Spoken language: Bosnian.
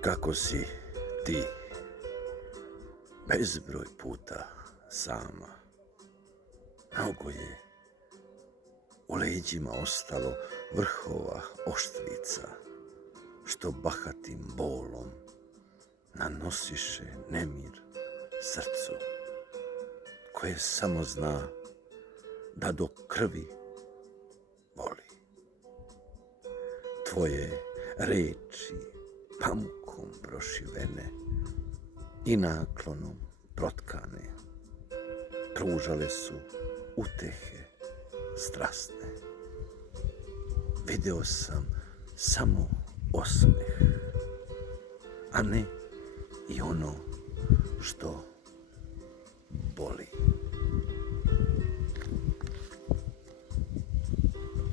Kako si ti bezbroj puta sama, mnogo je u leđima ostalo vrhova oštrica, što bahatim bolom nanosiše nemir srcu, koje samo zna da do krvi boli. Tvoje reči pamukom prošivene i naklonom protkane pružale su utehe strasne. Video sam samo osmeh, a ne i ono što boli.